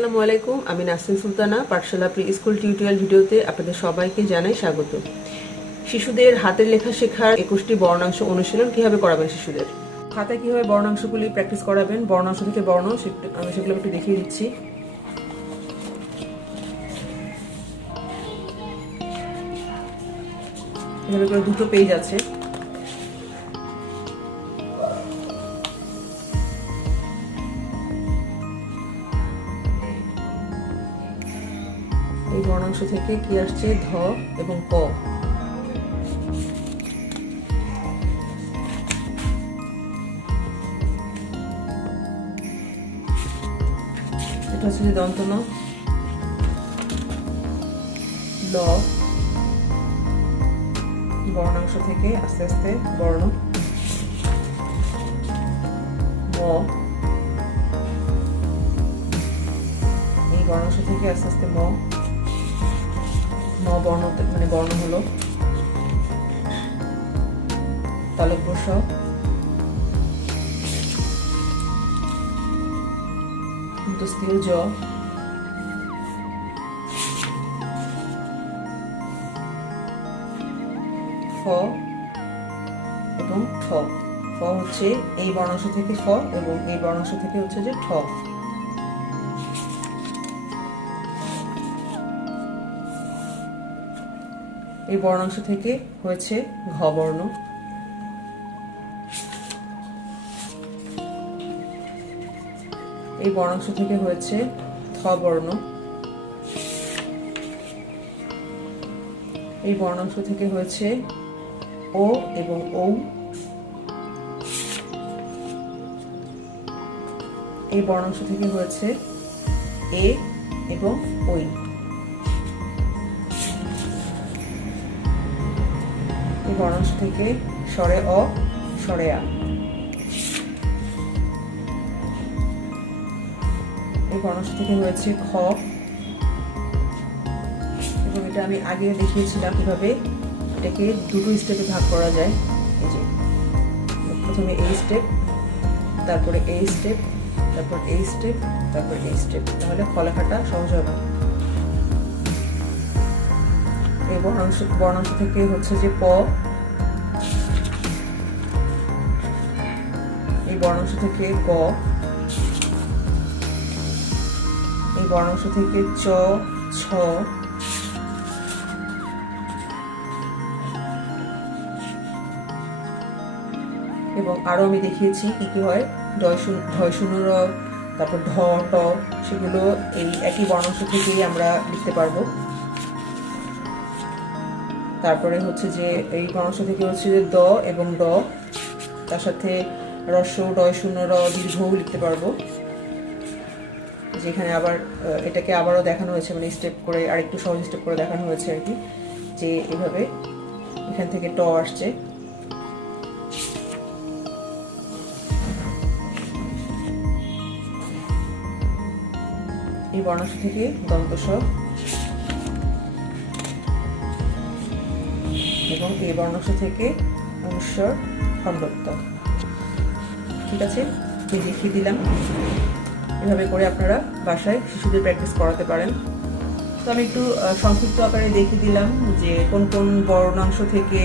আসসালামু আলাইকুম, আমি নাসরিন সুলতানা। পাঠশালা প্রি স্কুল টিউটোরিয়াল ভিডিওতে আপনাদের সবাইকে জানাই স্বাগত। শিশুদের হাতের লেখা শেখার 21টি বর্ণাংশ অনুশীলন কিভাবে করাবেন শিশুদের, খাতায় কিভাবে বর্ণাংশগুলি প্র্যাকটিস করাবেন, বর্ণাংশ থেকে বর্ণ, আমি সেগুলো একটু দেখিয়ে দিচ্ছি। এভাবে করে দুটো পেজ আছে। এই বর্ণাংশ থেকে কি আসছে, ধ এবং ক। এটা হচ্ছে যে দন্ত ন, ল, বর্ণাংশ থেকে আস্তে আস্তে বর্ণ, ম, এই বর্ণাংশ থেকে আস্তে আস্তে ম, বর্ণ মানে বর্ণ হলো, তালব্য স, দস্তীয় জ, ফ এবং ঠ। ফ হচ্ছে এই বর্ণাংশ থেকে ফ এবং এই বর্ণাংশ থেকে হচ্ছে যে ঠ। এই বর্ণাংশ থেকে হয়েছে ঘ বর্ণ, এই বর্ণাংশ থেকে হয়েছে থ বর্ণ, এই বর্ণাংশ থেকে হয়েছে ও এবং ঔ, এই বর্ণাংশ থেকে হয়েছে এ এবং ওই। এই বর্ণাংশ থেকে স্বরে অ, স্বরে আ। এই বর্ণাংশ থেকে হয়েছে খ, এবং এটা আমি আগে দেখিয়েছিলাম কিভাবে এটাকে দুটো স্টেপে ভাগ করা যায়। এই যে প্রথমে এই স্টেপ, তারপরে এই স্টেপ, তারপর এই স্টেপ, তারপর এই স্টেপ, তাহলে খ লেখাটা সহজ হবে। এই বর্ণাংশ থেকে হচ্ছে যে প, এই বর্ণাংশ থেকে গ, এই বর্ণাংশ থেকে চ, ছ, এবং আরো আমি দেখিয়েছি কি কি হয়, ঢয় শূন্য র, তারপর ঢ, ট, সেগুলো এই একই বর্ণাংশ থেকেই আমরা লিখতে পারবো। তারপরে হচ্ছে যে এই বর্ণাংশ থেকে হচ্ছে যে দ এবং ড, তার সাথে রস্য, ঢয় শূন্য র, দীর্ঘও লিখতে পারবো। যেখানে আবার এটাকে আবারও দেখানো হয়েছে, মানে স্টেপ করে আরেকটু সহজ স্টেপ করে দেখানো হয়েছে আর কি, যে এভাবে এখান থেকে ট আসছে, এই বর্ণাংশ থেকে দন্ত স, এবং এই বর্ণাংশ থেকে অনুস্বর খণ্ডত্ব। ঠিক আছে, আমি দেখিয়ে দিলাম। এভাবে করে আপনারা বাসায় শিশুদের প্র্যাকটিস করাতে পারেন। তো আমি একটু সংক্ষিপ্ত আকারে দেখিয়ে দিলাম যে কোন কোন বর্ণাংশ থেকে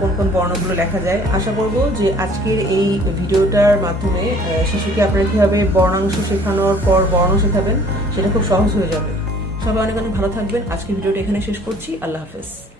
কোন কোন বর্ণগুলো লেখা যায়। আশা করব যে আজকের এই ভিডিওটার মাধ্যমে শিশুকে আপনারা কীভাবে বর্ণাংশ শেখানোর পর বর্ণ শেখাবেন সেটা খুব সহজ হয়ে যাবে। সবাই অনেক অনেক ভালো থাকবেন। আজকের ভিডিওটা এখানে শেষ করছি। আল্লাহ হাফেজ।